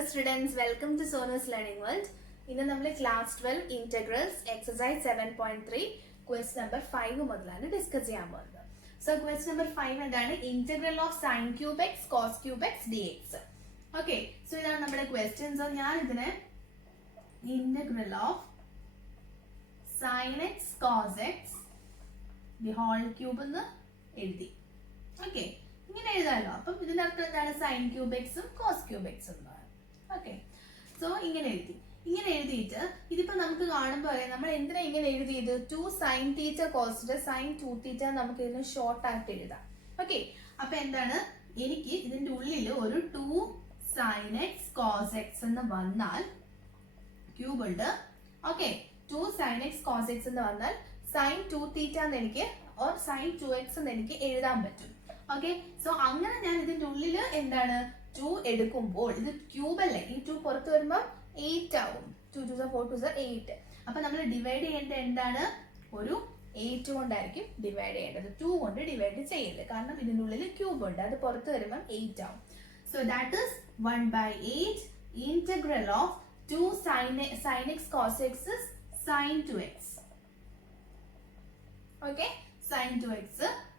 Hello students, welcome to Sonu's Learning World. ഇന്ന് നമ്മൾ class 12 integrals exercise 7.3 quest number 5 മുതലാണ് discuss ചെയ്യാൻ പോകുന്നത്. സോ ക്വസ്റ്റ് നമ്പർ 5 എന്താണ്? Integral of sine cube x cos cube x d x. Okay, so ഇതാണ് നമ്മുടെ question. So ഞാൻ ഇതിനെ integral of sine x cos x the whole cube എന്ന് എഴുതി. ഓക്കെ, ഇങ്ങനെ എഴുതാമല്ലോ. അപ്പം ഇതിന്റെ അർത്ഥം എന്താണ്? സൈൻ ക്യൂബ് എക്സും കോസ് ക്യൂബ് എക്സും എന്നാണ്. ഓക്കെ, സോ ഇങ്ങനെ എഴുതിയിട്ട് ഇതിപ്പോ നമുക്ക് കാണുമ്പോൾ നമ്മൾ എന്തിനാ ഇങ്ങനെ എഴുതിയത്? 2 സൈൻ തീറ്റ കോസിന്റെ സൈൻ 2 തീറ്റ നമുക്ക് ഇതിന് ഷോർട്ട് ആയിട്ട് എഴുതാം. ഓക്കെ, അപ്പൊ എന്താണ്? എനിക്ക് ഇതിന്റെ ഉള്ളിൽ ഒരു 2 സൈൻ എക്സ് കോസ് എക്സ് എന്ന് വന്നാൽ ക്യൂബ് ഉണ്ട്. Okay, 2 sine x cos x എന്ന് വന്നാൽ സൈൻ 2 തീറ്റ എന്ന് എനിക്ക് ഓർ സൈൻ 2x എന്ന് എനിക്ക് എഴുതാൻ പറ്റും. ഓക്കെ, സോ അങ്ങനെ ഞാൻ ഇതിന്റെ ഉള്ളിൽ എന്താണ് 2 എടുക്കുമ്പോൾ ഇത് ക്യൂബ് അല്ലേ, ഈ 2 പുറത്ത് വരുമ്പോൾ 8 ആവും. 2 2 4 2 8. അപ്പൊ നമ്മൾ ഡിവൈഡ് ചെയ്യേണ്ടത് എന്താണ്? ഒരു 8 കൊണ്ടായിരിക്കും ഡിവൈഡ് ചെയ്യേണ്ടത്. 2 കൊണ്ട് ഡിവൈഡ് ചെയ്യില്ല, കാരണം ഇതിന്റെ ഉള്ളിൽ ക്യൂബ് ഉണ്ട്, അത് പുറത്ത് വരുമ്പോൾ 8 ആവും. So that is 1/8 integral of 2 sin x cos x is sin 2x. Okay, sin 2x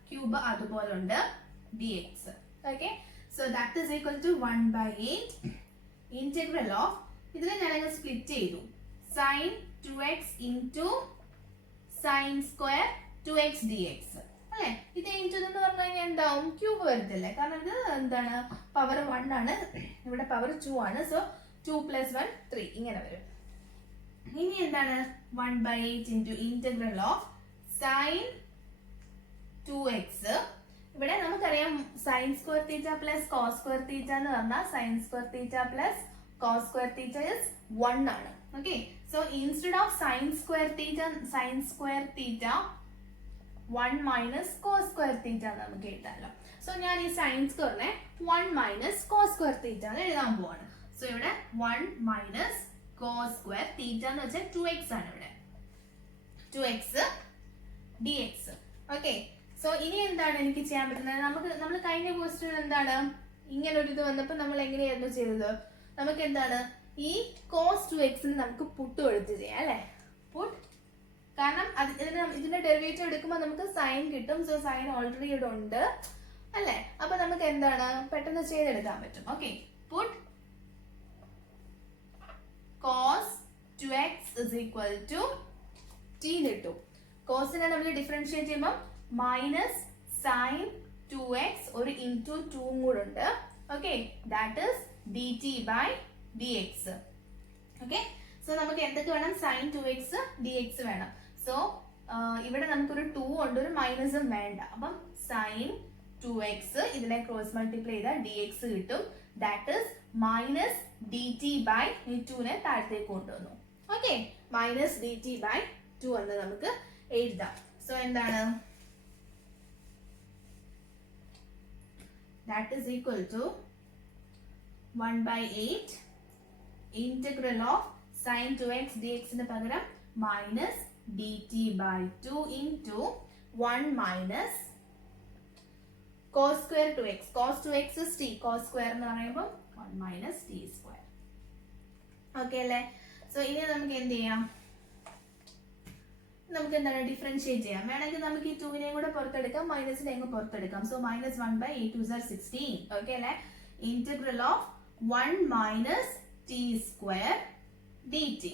cube അതുപോലെ ഉണ്ട് dx. Okay, so that is equal to 1/8 integral of ഇതിനെ ഞാൻ സ്പ്ലിറ്റ് ചെയ്തു. sin 2x into sin square 2x dx അല്ലേ? ഇത് into എന്ന് പറഞ്ഞു കഴിഞ്ഞാൽ എന്താവും? ക്യൂബ് വരത്തില്ലേ, കാരണം ഇത് എന്താണ്? പവർ 1 ആണ്, ഇവിടെ പവർ 2 ആണ്. സോ 2 + 1 3 ഇങ്ങനെ വരും. ഇനി എന്താണ്? 1/8 into integral of sin 2x. ഇവിടെ നമുക്കറിയാം sine square theta plus cos square theta എന്ന് പറഞ്ഞാൽ sine square theta plus cos square theta is 1 ആണ്. Okay, so instead of sine square theta 1 minus cos square theta നമുക്ക് എഴുതാമല്ലോ. So ഞാൻ ഈ sine സ്ക്വയറിനെ 1 മൈനസ് കോസ് സ്ക്വയർ തീറ്റ എന്ന് എഴുതാൻ പോവാണ്. സോ ഇവിടെ 1 മൈനസ് കോസ് സ്ക്വയർ തീറ്റ എന്ന് വെച്ചാൽ 2x ആണ്. ഇവിടെ 2x dx. ഓക്കെ, സോ ഇനി എന്താണ് എനിക്ക് ചെയ്യാൻ പറ്റുന്നത്? നമ്മൾ കഴിഞ്ഞ ക്വസ്റ്റ്യൻ എന്താണ്, ഇങ്ങനെ ഒരു ഇത് വന്നപ്പോൾ നമ്മൾ എങ്ങനെയായിരുന്നു ചെയ്തത്? നമുക്ക് എന്താണ് ഈ കോസ് 2x നമുക്ക് പുട്ട് എടുത്ത് ചെയ്യാം അല്ലെ? പുട്ട്, കാരണം ഇതിന്റെ ഡെറിവേറ്റീവ് എടുക്കുമ്പോൾ നമുക്ക് സൈൻ കിട്ടും. സോ സൈൻ ഓൾറെഡി ഇവിടെ ഉണ്ട് അല്ലെ? അപ്പൊ നമുക്ക് എന്താണ് പെട്ടെന്ന് ചെയ്തെടുക്കാൻ പറ്റും. Okay, put cos 2x is equal to t കിട്ടും. കോസിനെ നമ്മൾ ഡിഫറൻഷിയേറ്റ് ചെയ്യുമ്പോൾ മൈനസ് സൈൻ 2x ഒരു ഇൻറ്റു 2 കൂടെ ഉണ്ട്. Okay, that is dt by dx. Okay, so നമുക്ക് എന്തൊക്കെ വേണം? സൈൻ 2x dx വേണം. സോ ഇവിടെ നമുക്കൊരു 2 ഉണ്ട്, ഒരു മൈനസും വേണ്ട. അപ്പം സൈൻ 2x ഇതിനെ ക്രോസ് മൾട്ടിപ്ലൈ ചെയ്താൽ dx കിട്ടും. That is minus dt by 2നെ താഴത്തേക്ക് കൊണ്ടുവന്നു. ഓക്കെ, മൈനസ് dt by 2 എന്ന് നമുക്ക് എഴുതാം. സോ എന്താണ്? That is equal to 1/8 integral of sin 2x dx ന് പകരം minus dt by 2 into 1 minus cos square 2x. Cos 2x is t. Cos square എന്ന് പറയുമ്പോൾ 1 minus t square. ഓക്കെ അല്ലേ? So ഇനി നമുക്ക് എന്ത് ചെയ്യാം? നമുക്ക് എന്താണ് ഡിഫറൻഷിയേറ്റ് ചെയ്യാം. വേണമെങ്കിൽ നമുക്ക് ഈ 2നെയും കൂടെ പുറത്തെടുക്കാം, മൈനസിനെ അങ്ങ് പുറത്തെടുക്കാം. So minus 1/8 2 are 16. ഓക്കെ അല്ലേ? Integral of 1 minus t square d t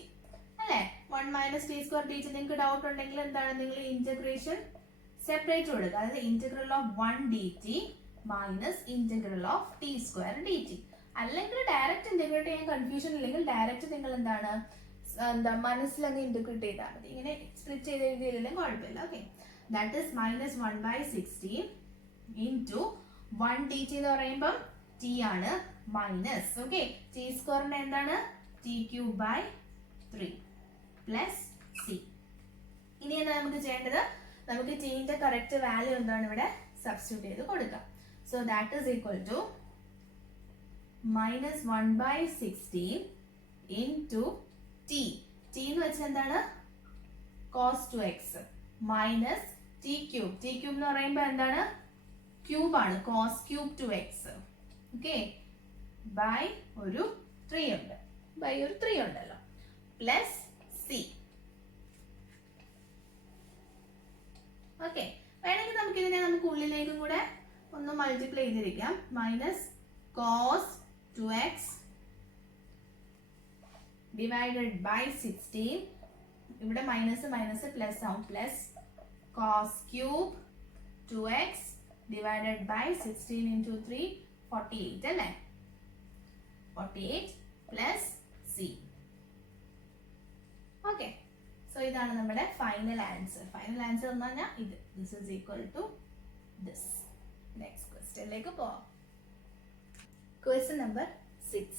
അല്ലേ? 1 minus t square d t. നിങ്ങൾക്ക് ഡൗട്ട് ഉണ്ടെങ്കിൽ എന്താണ്, നിങ്ങൾ ഇന്റഗ്രേഷൻ സെപ്പറേറ്റ് കൊടുക്കുക. അതായത് integral of 1 d t minus integral of t square d t. അല്ലെങ്കിൽ ഡയറക്റ്റ് ഇന്റഗ്രേറ്റ് ചെയ്യാൻ കൺഫ്യൂഷൻ ഇല്ലെങ്കിൽ ഡയറക്റ്റ് നിങ്ങൾ എന്താണ് മനസ്സിലങ്ങ് ഇന്റഗ്രേറ്റ് ചെയ്താൽ മതി. ഇങ്ങനെ സ്പ്ലിറ്റ് ചെയ്ത് എഴുതിയില്ലെങ്കിൽ കുഴപ്പമില്ല. Okay, that is minus 1/16 into 1 t t എന്ന് പറയുമ്പോൾ ടി ആണ് മൈനസ്. ഓക്കെ, ടി സ്ക്വയറിന്റെ എന്താണ്? T cube by 3 plus C. ഇനി എന്താ നമുക്ക് ചെയ്യേണ്ടത്? നമുക്ക് ടിന്റെ കറക്റ്റ് വാല്യൂ എന്താണ് ഇവിടെ സബ്സ്റ്റിറ്റ്യൂട്ട് ചെയ്ത് കൊടുക്കാം. So that is equal to minus 1/16 into t. T എന്ന് വെച്ചാൽ എന്താണ്? Cos 2x minus t cube. T cube എന്ന് പറയുമ്പോൾ എന്താണ്? ക്യൂബ് ആണ്, cos cube 2x. Okay, by ഒരു 3 ഉണ്ട്, ബൈ ഒരു 3 ഉണ്ടല്ലോ, പ്ലസ് സി. ഓക്കെ, വേണമെങ്കിൽ നമുക്ക് ഇതിനെ നമുക്ക് ഉള്ളിലേക്കും കൂടെ ഒന്ന് മൾട്ടിപ്ലൈ ചെയ്തിരിക്കാം. Minus cos 2x divided by 16, ഇവിടെ മൈനസ് മൈനസ് പ്ലസ് ആവും, plus cos cube 2x divided by 16 into 3 48 അല്ലേ, 48 പ്ലസ് സി. ഓക്കെ, സോ ഇതാണ് നമ്മുടെ ഫൈനൽ ആൻസർ. ഫൈനൽ ആൻസർ എന്ന് പറഞ്ഞാൽ ഇത്, this is equal to this. Next ക്വസ്റ്റ്യനിലേക്ക് പോവാം. Question number 6.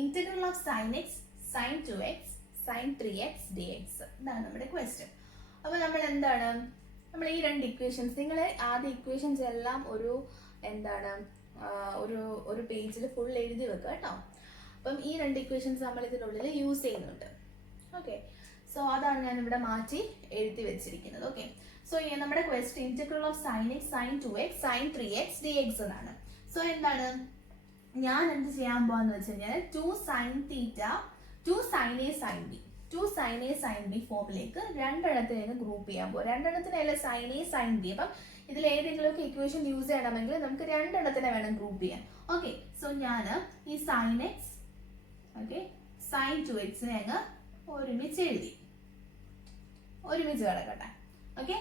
Integral of sine x sine 2x sine 3x dx. ഇതാണ് നമ്മുടെ ക്വസ്റ്റ്യൻ. അപ്പോൾ നമ്മൾ എന്താണ്, നമ്മൾ ഈ രണ്ട് ഇക്വേഷൻസ്, നിങ്ങൾ ആദ്യ ഇക്വേഷൻസ് എല്ലാം ഒരു എന്താണ് ഒരു പേജിൽ ഫുൾ എഴുതി വെക്കുക കേട്ടോ. അപ്പം ഈ രണ്ട് ഇക്വേഷൻസ് നമ്മൾ ഇതിനുള്ളിൽ യൂസ് ചെയ്യുന്നുണ്ട്. ഓക്കെ, സോ അതാണ് ഞാൻ ഇവിടെ മാറ്റി എഴുതി വെച്ചിരിക്കുന്നത്. ഓക്കെ, സോ നമ്മുടെ question integral of sine x sine 2x sine 3x dx എന്നാണ്. സോ എന്താണ് ഞാൻ എന്ത് ചെയ്യാൻ പോവാന്ന് വെച്ച് കഴിഞ്ഞാൽ 2 sin theta 2 sin a sin b 2 sin a sin b ഫോമിലേക്ക് രണ്ടെണ്ണത്തിനെ ഗ്രൂപ്പ് ചെയ്യാൻ പോകും. രണ്ടെണ്ണത്തിനല്ല sin a sin b. അപ്പം ഇതിൽ ഏതെങ്കിലുമൊക്കെ ഇക്വേഷൻ യൂസ് ചെയ്യണമെങ്കിൽ നമുക്ക് രണ്ടെണ്ണത്തിനെ വേണം ഗ്രൂപ്പ് ചെയ്യാൻ. ഓക്കെ, സോ ഞാൻ ഈ sin x okay sin 2x അങ്ങ് ഒരുമിച്ച് എഴുതി, ഒരുമിച്ച് കിടക്കട്ടെ. Okay,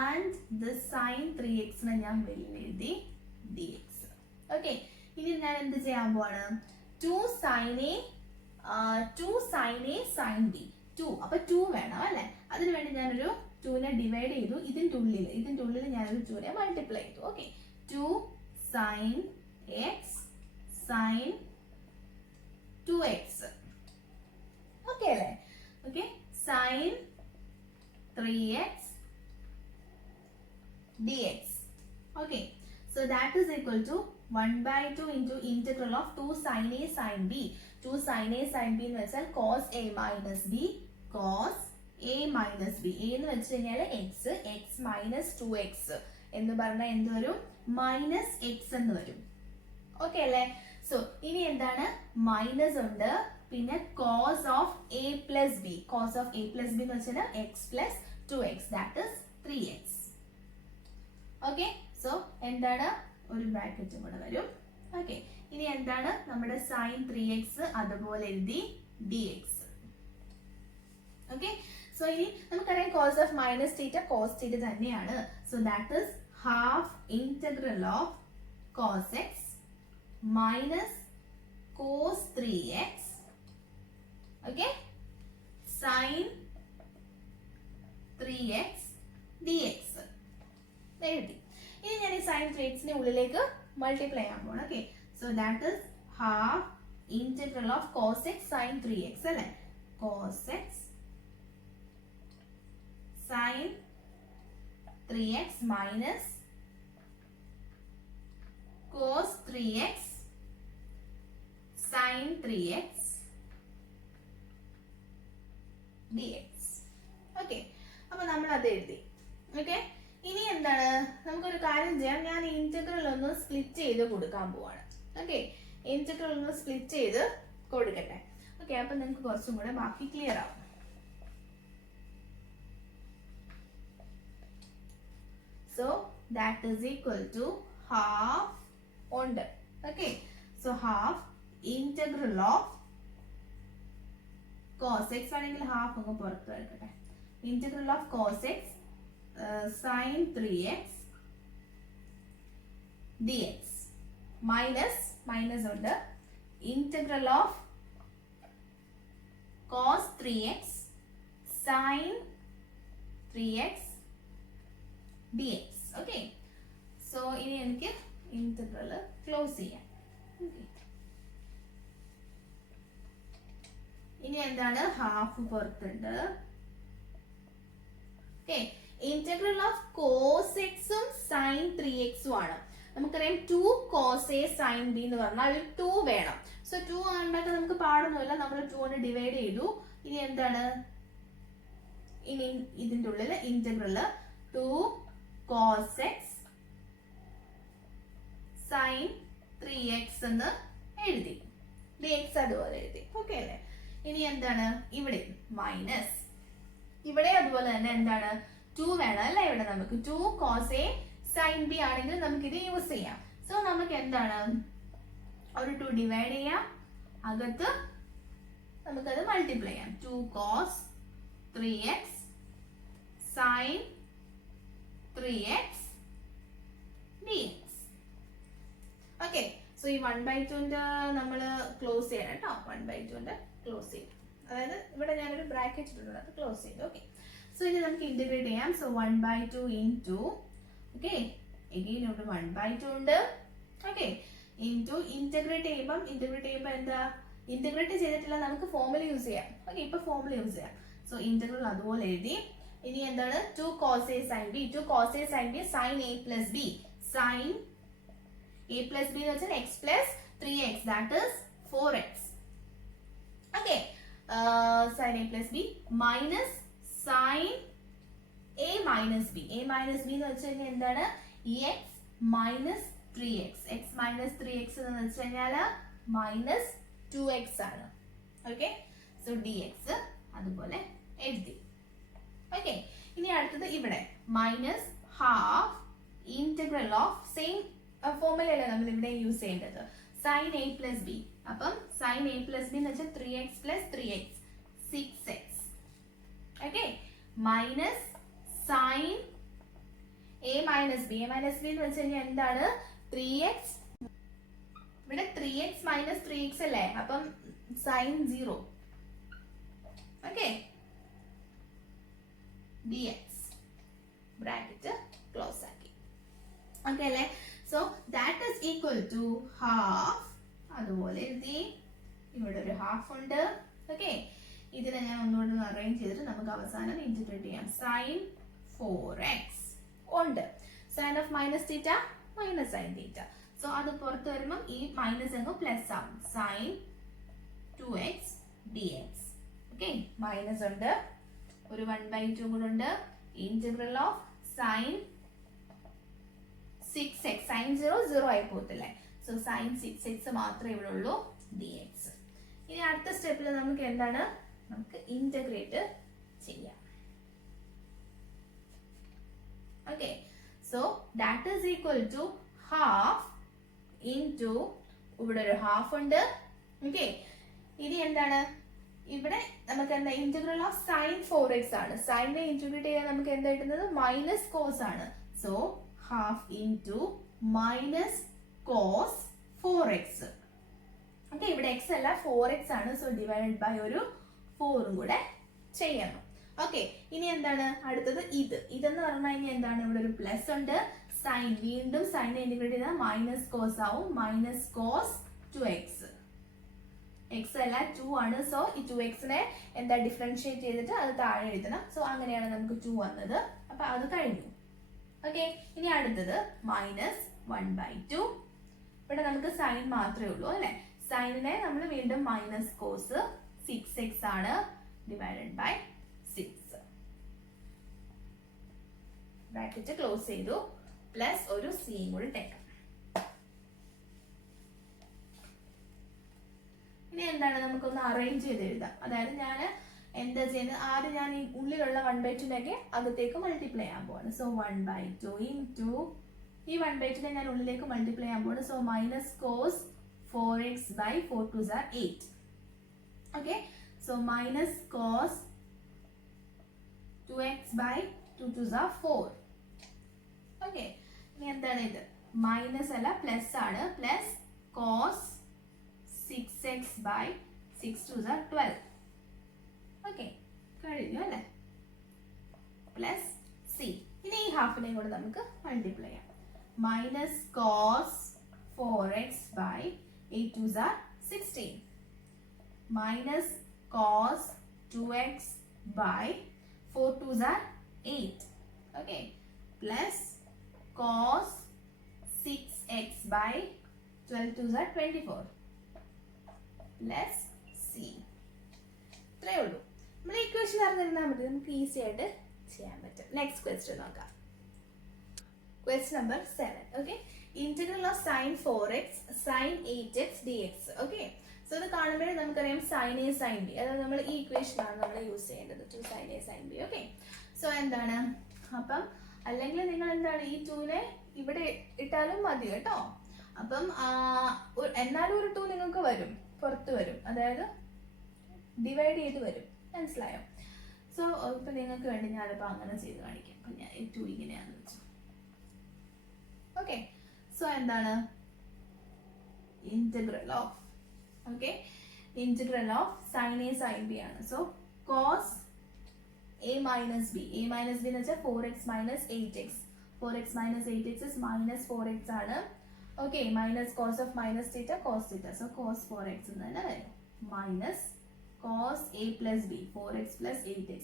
and the sin 3x ഞാൻ വെളിയിൽ എഴുതി dx. ഓക്കെ, ഇനി ഞാൻ എന്ത് ചെയ്യാൻ പോവാണ്, 2 sin a sin b 2, അപ്പൊ 2 വേണം അല്ലെ, അതിനു വേണ്ടി ഞാനൊരു 2നെ ഡിവൈഡ് ചെയ്തു, ഇതിന്റെ ഉള്ളിൽ ഞാനൊരു 2നെ മൾട്ടിപ്ലൈ ചെയ്തു. Okay, 2 sin x sin 2x. Okay അല്ലേ, okay sin 3x dx. Okay, so that is equal to 1/2 into integral of 2 sin a sin b. 2 sin a sin b എന്ന് വെച്ചാൽ cos a minus b cos a minus b. a എന്ന് വെച്ച് കഴിഞ്ഞാൽ x minus 2x എന്ന് പറഞ്ഞാൽ എന്ത് വരും, minus x എന്ന് വരും. ഓക്കെ അല്ലേ, സോ ഇനി എന്താണ്, മൈനസ് ഉണ്ട്, പിന്നെ cos of a plus b. cos of a plus b എന്ന് വെച്ചാൽ x plus 2x, that is 3x. Okay, so എന്താണ്, ഒരു ബ്രാക്കറ്റും കൂടെ വരും. ഓക്കെ, ഇനി എന്താണ് നമ്മുടെ sin 3x അതുപോലെ എഴുതി dx. ഓക്കെ, സോ ഇനി നമുക്കറിയാം cos of minus theta cos theta തന്നെയാണ്. So that is half integral of cos x minus cos 3x okay sin 3x dx എഴുതി. ഇനി ഞാൻ ഈ sin 3x ഉള്ളിലേക്ക് മൾട്ടിപ്ലൈ ചെയ്യാൻ പോകണം. Okay, so that is half integral of cos x sin 3x അല്ലെ, cos x sin 3x minus cos 3x sin 3x dx. Okay, അപ്പൊ നമ്മൾ അത് എഴുതി. ഓക്കെ, ഇനി എന്താണ്, നമുക്കൊരു കാര്യം ചെയ്യാം, ഞാൻ ഇന്റഗ്രൽ ഒന്ന് സ്പ്ലിറ്റ് ചെയ്ത് കൊടുക്കാൻ പോവാണ്. ഓക്കെ, ഇന്റഗ്രൽ ഒന്ന് സ്പ്ലിറ്റ് ചെയ്ത് കൊടുക്കട്ടെ. ഓക്കെ, അപ്പൊ നിങ്ങൾക്ക് കുറച്ചും കൂടെ ബാക്കി ക്ലിയർ ആവും. So that is equal to half ഉണ്ട്. Okay, so half integral of cos x ആണെങ്കിൽ ഹാഫ് അങ്ങ് പുറത്ത് എടുക്കട്ടെ, integral of cos x sin 3x dx minus ഉണ്ട് integral of cos 3x sin 3x dx. Okay, so ഇനി എനിക്ക് integral close ചെയ്യാം. ഇനി എന്താണ്, ഹാഫ് പുറത്തുണ്ട്. Okay, integral of cos x ഉം sin 3x ഉം ആണ്. നമുക്കറിയാം 2 cos a sin b എന്ന് പറഞ്ഞാൽ 2 വേണം. സോ 2 ഉണ്ടാക്കാൻ നമുക്ക് പാടൊന്നുമില്ല, നമ്മൾ 2നെ ഡിവൈഡ് ചെയ്തു. ഇനി എന്താണ്, ഇനി ഇതിന്റെ ഉള്ളിൽ integral 2 cos x sin 3x എന്ന് എഴുതി dx അതുപോലെ എഴുതി. ഓക്കെ അല്ലേ? ഇനി എന്താണ് ഇവിടെ മൈനസ്, ഇവിടെ അതുപോലെ തന്നെ എന്താണ് 2 വേണം അല്ലേ? ഇവിടെ നമുക്ക് 2 cos a sin b ആണെങ്കിൽ നമുക്ക് ഇത് യൂസ് ചെയ്യാം. സോ നമുക്ക് എന്താണ് ഒരു 2 ഡിവൈഡ് ചെയ്യാം, അകത്ത് നമുക്കത് മൾട്ടിപ്ലൈ ചെയ്യാം. 2 cos 3x sin 3x dx. Okay, so ഈ 1/2 നമ്മൾ ക്ലോസ് ചെയ്യണം കേട്ടോ. 1/2 ക്ലോസ് ചെയ്യും, അതായത് ഇവിടെ ഞാനൊരു ബ്രാക്കറ്റ് ഇട്ടിട്ടുണ്ട്, അത് ക്ലോസ് ചെയ്തു. ഓക്കെ, സോ ഇനി നമുക്ക് ഇന്റഗ്രേറ്റ് ചെയ്യാം. സോ 1/2 ഇൻറ്റു, ഓക്കെ, എഗെയിൻ ഇവിടെ 1/2 ഉണ്ട്. ഓക്കെ, ഇൻറ്റു ഇന്റഗ്രേറ്റ് ചെയ്യുമ്പോൾ എന്താ, ഇന്റഗ്രേറ്റ് ചെയ്തിട്ടില്ല നമുക്ക് ഫോർമുല യൂസ് ചെയ്യാം. ഓക്കെ, ഇപ്പൊ ഫോർമുല യൂസ് ചെയ്യാം. സോ ഇന്റഗ്രൽ അതുപോലെ എഴുതി. ഇനി എന്താണ് 2 cos a sin b, 2 cos a sin b sin a plus b, sin a plus b എന്ന് വെച്ചാൽ x plus 3x, that is 4x. Okay, sin a plus b minus sin a minus b, a minus b എന്ന് വെച്ച് കഴിഞ്ഞാൽ എന്താണ് x minus 3x, x minus 3x എന്ന് വെച്ച് കഴിഞ്ഞാൽ minus 2x ആണ്. ഓക്കെ, സോ dx അതുപോലെ എഴുതി. ഓക്കെ, ഇനി അടുത്തത് ഇവിടെ minus half integral of same ഫോർമുലയല്ലേ നമ്മൾ ഇവിടെ യൂസ് ചെയ്യേണ്ടത്, സൈൻ എ പ്ലസ് ബി. അപ്പം സൈൻ എ പ്ലസ് ബി എന്ന് വെച്ചാൽ 3x plus 3x 6x. Okay, minus sine A minus B, A minus B എന്ന് വെച്ച് കഴിഞ്ഞാൽ എന്താണ് 3x, ഇവിടെ 3x മൈനസ് 3x അല്ലേ, അപ്പം sine 0. Okay, dx bracket close ആക്കി. ഓക്കെ അല്ലേ? So that is equal to half, അതുപോലെ എഴുതി. ഇവിടെ ഒരു ഹാഫ് ഉണ്ട്. ഓക്കെ, ഇതിനെ ഞാൻ ഒന്നുകൂടെ അറേഞ്ച് ചെയ്തിട്ട് നമുക്ക് അവസാനം ഇന്റഗ്രേറ്റ് ചെയ്യാം. സൈൻ 4x ഉണ്ട്, sine of minus theta minus sine theta. So അത് പുറത്ത് വരുമ്പം ഈ മൈനസ് അങ്ങ് പ്ലസ് ആവും, sign 2x dx. Okay, minus ഉണ്ട്, ഒരു 1/2 കൂടെ ഉണ്ട്. Integral of sign 6x, sign 0 ആയി പോകത്തില്ലേ, സോ സൈൻ 6x മാത്രമേ ഇവിടെ ഉള്ളൂ dx. ഇനി അടുത്ത സ്റ്റെപ്പിൽ നമുക്ക് എന്താണ്, നമുക്ക് ഇന്റഗ്രേറ്റ് ചെയ്യാം. Okay, so that is equal to half into, ഇവിടെ ഒരു ഹാഫ് ഉണ്ട്. ഓക്കെ, ഇനി എന്താണ് ഇവിടെ നമുക്ക് എന്താ ഇന്റഗ്രൽ ഓഫ് സൈൻ 4x ആണ്. സൈനെ ഇന്റഗ്രേറ്റ് ചെയ്യാൻ നമുക്ക് എന്താ കിട്ടുന്നത്, മൈനസ് കോസ് ആണ്. So half into minus cos 4x. Okay, ഇവിടെ x അല്ല 4x ആണ്. സോ ഡിവൈഡഡ് ബൈ ഒരു 4 കൂടെ ചെയ്യണം. ഓക്കെ, ഇനി എന്താണ് അടുത്തത്, ഇതെന്ന് പറഞ്ഞു കഴിഞ്ഞാൽ എന്താണ്, ഇവിടെ ഒരു പ്ലസ് ഉണ്ട്. സൈൻ, വീണ്ടും സൈനെ ഇന്റഗ്രേറ്റ് ചെയ്താൽ മൈനസ് കോസ് ആവും, മൈനസ് കോസ് 2x. x അല്ല 2 ആണ്. സോ ഈ 2x-നെ എന്താ ഡിഫറൻഷിയേറ്റ് ചെയ്തിട്ട് അത് താഴെ എഴുതണം. സോ അങ്ങനെയാണ് നമുക്ക് 2 വന്നത്. അപ്പൊ അത് കഴിഞ്ഞു. ഓക്കെ, ഇനി അടുത്തത് മൈനസ് 1/2. ഇവിടെ നമുക്ക് സൈൻ മാത്രമേ ഉള്ളൂ അല്ലെ. സൈനിനെ നമ്മൾ വീണ്ടും മൈനസ് കോസ് 6x ആണ്, ഡിവൈഡഡ് ബൈ 6. ബ്രാക്കറ്റ് ക്ലോസ് ചെയ്തു, പ്ലസ് ഒരു സിയും കൂടി ഇട്ടേക്കാം. ഇനി എന്താണ്, നമുക്കൊന്ന് അറേഞ്ച് ചെയ്ത് എഴുതാം. അതായത് ഞാൻ എന്താ ചെയ്യുന്നത്, ആദ്യം ഞാൻ ഈ ഉള്ളിലുള്ള 1/2 അകത്തേക്ക് മൾട്ടിപ്ലൈ ചെയ്യാൻ പോവാണ്. സോ 1/2 ഇൻറ്റു ഈ 1/2 ഞാൻ ഉള്ളിലേക്ക് മൾട്ടിപ്ലൈ ചെയ്യാൻ പോവാണ്. So minus cos 4x by 4 2s are 8. Okay, so minus cos 2x by 2 2s are 4. Okay, ഇനി എന്താണ് ഇത്, മൈനസ് അല്ല പ്ലസ് ആണ്, plus cos 6x by 6 2s are 12. Okay, കഴിഞ്ഞു അല്ലേ, പ്ലസ് സി. ഇനി ഈ ഹാഫിനെ കൂടെ നമുക്ക് മൾട്ടിപ്ലൈ ചെയ്യാം. Minus cos 4x by 8 2s are 16. Minus cos 2x by 4 2s are 8. Okay, plus cos 6x by 12 2s are 24. Plus C. ഇത്രയേ ഉള്ളൂ. നമ്മൾ ഇക്വേഷൻ അറിഞ്ഞിരുന്നാൽ മതി, നമുക്ക് ഈസി ആയിട്ട് ചെയ്യാൻ പറ്റും. നെക്സ്റ്റ് ക്വസ്റ്റ്യൻ നോക്കാം. Question number 7. Okay, integral of sine 4x sine 8x dx. Okay, so ഇത് കാണുമ്പോഴേ നമുക്കറിയാം സൈൻ എ സൈൻ ബി, അതായത് നമ്മൾ ഈ ഇക്വേഷനാണ് നമ്മൾ യൂസ് ചെയ്യേണ്ടത്, 2 sine A sine B. Okay, so എന്താണ് അപ്പം അല്ലെങ്കിൽ നിങ്ങൾ എന്താണ് ഈ 2നെ ഇവിടെ ഇട്ടാലും മതി കേട്ടോ. അപ്പം എന്നാലും ഒരു 2 നിങ്ങൾക്ക് വരും, പുറത്ത് വരും, അതായത് ഡിവൈഡ് ചെയ്ത് വരും. മനസ്സിലായോ? സോ ഇപ്പൊ നിങ്ങൾക്ക് വേണ്ടി ഞാനിപ്പോൾ അങ്ങനെ ചെയ്ത് കാണിക്കാം. അപ്പം ഞാൻ 2 ഇങ്ങനെയാണെന്ന് വെച്ചു. ഓക്കെ, സോ എന്താണ് integral of, okay, integral of sine A sine B ആണ്. So cos a minus b, a minus b എന്ന് വെച്ചാൽ 4x minus 8x, 4x minus 8x is minus 4x ആണ്. Okay, minus cos of minus theta cos theta, so cos 4x എന്ന് തന്നെ വരും. Minus cos a plus b, 4x plus 8x,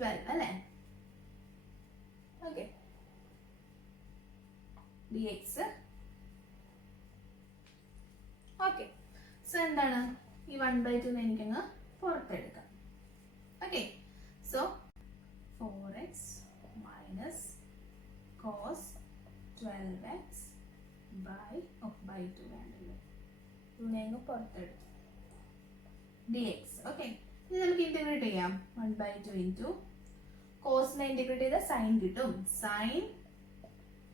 12 അല്ലേ? Okay, dx. Okay, so എന്താണ് ഈ 1/2 എനിക്കങ്ങ് പുറത്തെടുക്കാം. Okay, so 4x minus cos 12x by 2 വേണ്ടല്ലോ, 2 പുറത്തെടുത്തു dx. ഓക്കെ, ഇനി നമുക്ക് ഇന്റഗ്രേറ്റ് ചെയ്യാം. 1/2 ഇൻറ്റു കോസിനെ ഇന്റഗ്രേറ്റ് ചെയ്താൽ സൈൻ കിട്ടും. സൈൻ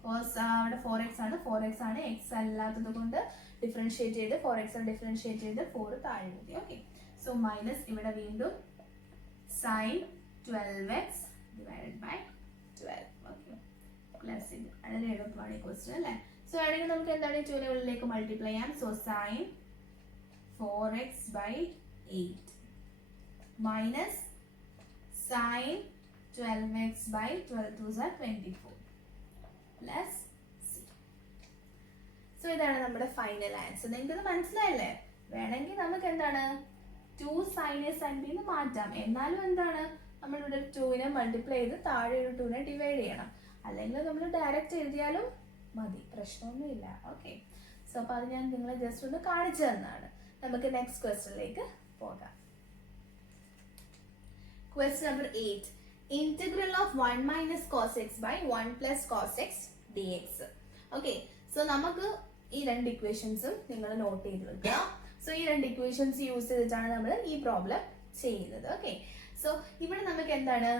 കോസ് അവിടെ 4x ആണ്, 4x ആണ്, x അല്ലാത്തത് കൊണ്ട് ഡിഫറൻഷിയേറ്റ് ചെയ്ത് 4x ഡിഫറൻഷിയേറ്റ് ചെയ്ത് 4 താഴെ എഴുതി. ഓക്കെ, സോ മൈനസ് ഇവിടെ വീണ്ടും sin 12x divided by 12. Okay, plus ഇത് വളരെ എളുപ്പമാണ് ഈ ക്വസ്റ്റ്യൻ അല്ലേ? സോ ആണെങ്കിൽ നമുക്ക് എന്താണ് 2നെ ഉള്ളിലേക്ക് മൾട്ടിപ്ലൈ ചെയ്യാം. So sin 4x by 8 minus sin 12x by 12 2 are 24 plus c. So ഇതാണ് നമ്മുടെ ഫൈനൽ ആൻസർ. നിങ്ങൾക്കിത് മനസ്സിലായല്ലേ? വേണമെങ്കിൽ നമുക്ക് എന്താണ് 2 sin a sin b എന്ന് മാറ്റാം. എന്നാലും എന്താണ് നമ്മളിവിടെ 2നെ മൾട്ടിപ്ലൈ ചെയ്ത് താഴെ ഒരു 2നെ ഡിവൈഡ് ചെയ്യണം. അല്ലെങ്കിൽ നമ്മൾ ഡയറക്റ്റ് എഴുതിയാലും മതി, പ്രശ്നമൊന്നുമില്ല. ഓക്കെ, സോ അപ്പോൾ അത് ഞാൻ നിങ്ങളെ ജസ്റ്റ് ഒന്ന് കാണിച്ചു തന്നാണ്. നമുക്ക് നെക്സ്റ്റ് ക്വസ്റ്റ്യനിലേക്ക് പോകാം. Question number 8, integral of 1 minus cos x by 1 plus cos x dx. Okay, so നമുക്ക് ഈ രണ്ട് ഇക്വേഷൻസും നിങ്ങൾ നോട്ട് ചെയ്ത് വെക്കുക. സോ ഈ രണ്ട് ഇക്വേഷൻസ് യൂസ് ചെയ്തിട്ടാണ് നമ്മൾ ഈ പ്രോബ്ലം ചെയ്യുന്നത്. ഓക്കെ, സോ ഇവിടെ നമുക്ക് എന്താണ്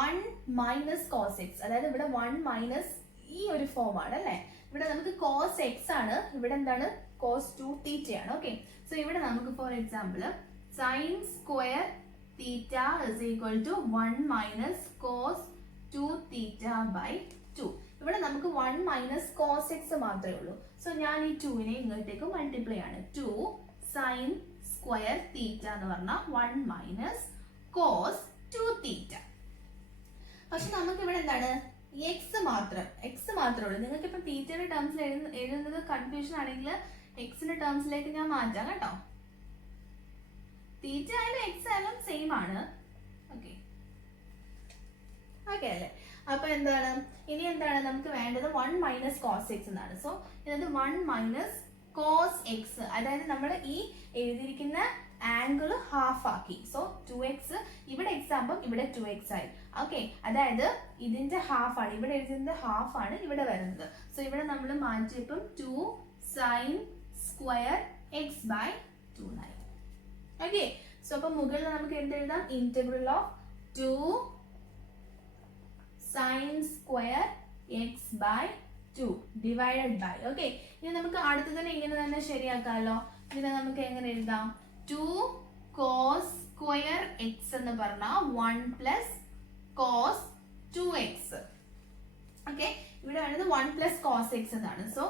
1 മൈനസ് കോസ് എക്സ്, അതായത് ഇവിടെ 1 മൈനസ് ഈ ഒരു ഫോം ആണ് അല്ലേ? ഇവിടെ നമുക്ക് കോസ് എക്സ് ആണ്, ഇവിടെ എന്താണ് കോസ് 2 തീറ്റ ആണ്. ഓക്കെ, സോ ഇവിടെ നമുക്ക് for example sine square theta is equal to 1 minus cos 2 theta by 2. ഇവിടെ നമുക്ക് 1 മൈനസ് കോസ് എക്സ് മാത്രമേ ഉള്ളൂ. സോ ഞാൻ ഈ 2നെ ഇങ്ങോട്ടേക്ക് മൾട്ടിപ്ലൈ ആണ്. 2 സൈൻ സ്ക്വയർ തീറ്റ എന്ന് പറഞ്ഞാൽ 1 മൈനസ് കോസ് 2 തീറ്റ. പക്ഷെ നമുക്ക് ഇവിടെ എന്താണ് എക്സ് മാത്രമേ ഉള്ളൂ. നിങ്ങൾക്ക് ഇപ്പൊ തീറ്റയുടെ ടേംസിൽ എഴുതുന്നത് കൺഫ്യൂഷൻ ആണെങ്കിൽ എക്സിന്റെ ടേംസിലേക്ക് ഞാൻ മാറ്റാം കേട്ടോ. തീറ്റ ആയാലും എക്സ് ആയാലും സെയിം ആണ്. ഓക്കെ, ഓക്കെ അല്ലേ? അപ്പൊ എന്താണ് ഇനി എന്താണ് നമുക്ക് വേണ്ടത് 1 മൈനസ് കോസ് എക്സ് എന്നാണ്. സോ ഇത് 1 മൈനസ് കോസ് എക്സ്, അതായത് നമ്മൾ ഈ എഴുതിയിരിക്കുന്ന ആംഗിൾ ഹാഫ് ആക്കി. സോ 2x ഇവിടെ എക്സ് ആകുമ്പോൾ ഇവിടെ 2x ആയി. ഓക്കെ, അതായത് ഇതിന്റെ ഹാഫ് ആണ്, ഇവിടെ എഴുതുന്നത് ഹാഫ് ആണ് ഇവിടെ വരുന്നത്. സോ ഇവിടെ നമ്മൾ മാറ്റിയപ്പം 2 സൈൻ സ്ക്വയർ എക്സ് ബൈ 2 ആയി. ഓക്കെ, സോ അപ്പൊ മുകളിൽ നമുക്ക് എന്ത് എഴുതാം? Integral of 2 sine square x by 2 divided by. Okay, ഇനി നമുക്ക് അടുത്ത് തന്നെ ഇങ്ങനെ തന്നെ ശരിയാക്കാമല്ലോ. ഇതിനെ നമുക്ക് എങ്ങനെ എഴുതാം? 2 കോസ് സ്ക്വയർ എക്സ് എന്ന് പറഞ്ഞാൽ 1 പ്ലസ് കോസ് 2x. ഓക്കെ, ഇവിടെ വേണ്ടത് 1 പ്ലസ് കോസ് എക്സ് എന്നാണ്. സോ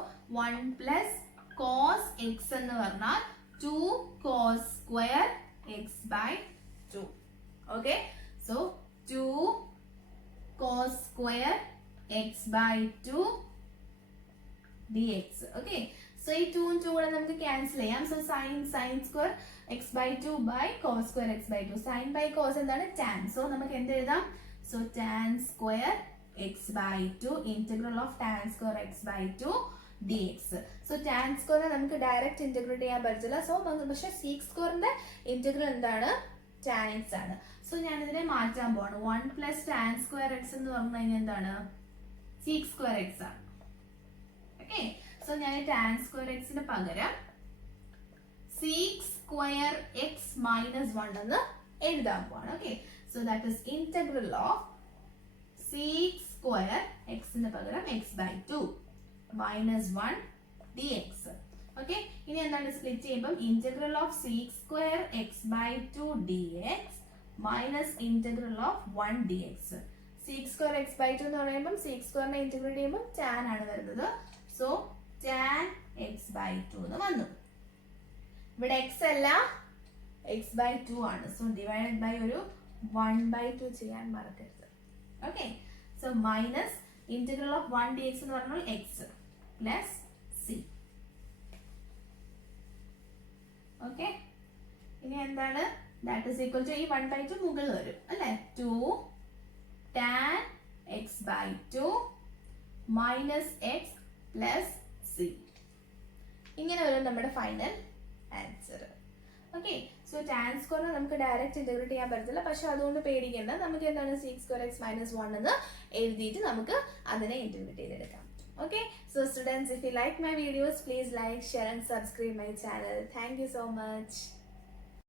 1 പ്ലസ് കോസ് എക്സ് എന്ന് പറഞ്ഞാൽ 2 cos square x by 2. Okay, so 2 cos square x by 2 dx. Okay, so ഈ 2 ഉം 2 കൂടെ നമുക്ക് ക്യാൻസൽ ചെയ്യാം. So sine square x by 2 by cos square x by 2. Sine by cos എന്താണ്? Tan. So നമുക്ക് എന്ത് എഴുതാം? So tan square x by 2 integral of tan square x by 2 dx. So tan square നമുക്ക് direct integrate ചെയ്യാൻ പറ്റില്ല. So പക്ഷെ seek സ്ക്വയറിന്റെ integral എന്താണ്? ടാൻ എക്സ് ആണ്. സോ ഞാൻ ഇതിനെ മാറ്റാൻ പോവാണ്. 1 പ്ലസ് ടാൻ സ്ക്വയർ എക്സ് എന്ന് പറഞ്ഞു കഴിഞ്ഞാൽ എന്താണ്? സീക് സ്ക്വയർ എക്സ് ആണ്. ഓക്കെ, സോ ഞാൻ ടാൻ സ്ക്വയർ എക്സിന് പകരം സീക്സ് സ്ക്വയർ എക്സ് മൈനസ് 1 എന്ന് എഴുതാൻ പോവാണ്. Okay, so that is integral of sec square എക്സിന് പകരം x by 2 minus 1 d x. Okay, ഇനി എന്താണ് സ്പ്ലിറ്റ് ചെയ്യുമ്പോൾ integral of sec square x by 2 d x minus integral of 1 d x. Sec square x by 2 എന്ന് പറയുമ്പോൾ sec സ്ക്വയറിനെ integrate ചെയ്യുമ്പോൾ tan ആണ് വരുന്നത്. സോ ടാൻ എക്സ് ബൈ 2 എന്ന് വന്നു. ഇവിടെ എക്സ് അല്ല, എക്സ് ബൈ 2 ആണ്. സോ ഡിവൈഡഡ് ബൈ ഒരു 1/2 ചെയ്യാൻ മറക്കരുത്. Okay, so minus integral of 1 d X എന്ന് പറഞ്ഞാൽ എക്സ് പ്ലസ് സി. ഓക്കെ, ഇനി എന്താണ് ദാറ്റ് ഈസ് ഈക്വൽ ടു ഈ 1/2 മുകളിൽ വരും അല്ലെ, 2 tan x by 2 minus x plus c. ഇങ്ങനെ വരും നമ്മുടെ final answer. Okay, so tan square നമുക്ക് ഡയറക്റ്റ് ഇന്റഗ്രേറ്റ് ചെയ്യാൻ പറ്റത്തില്ല, പക്ഷെ അതുകൊണ്ട് പേടിക്കേണ്ട. നമുക്ക് എന്താണ് സീക്സ് സ്ക്വയർ എക്സ് മൈനസ് 1 എന്ന് എഴുതിയിട്ട് നമുക്ക് അതിനെ ഇന്റഗ്രേറ്റ് ചെയ്തെടുക്കാം. Okay, so students, if you like my videos, please like, share and subscribe my channel. Thank you so much.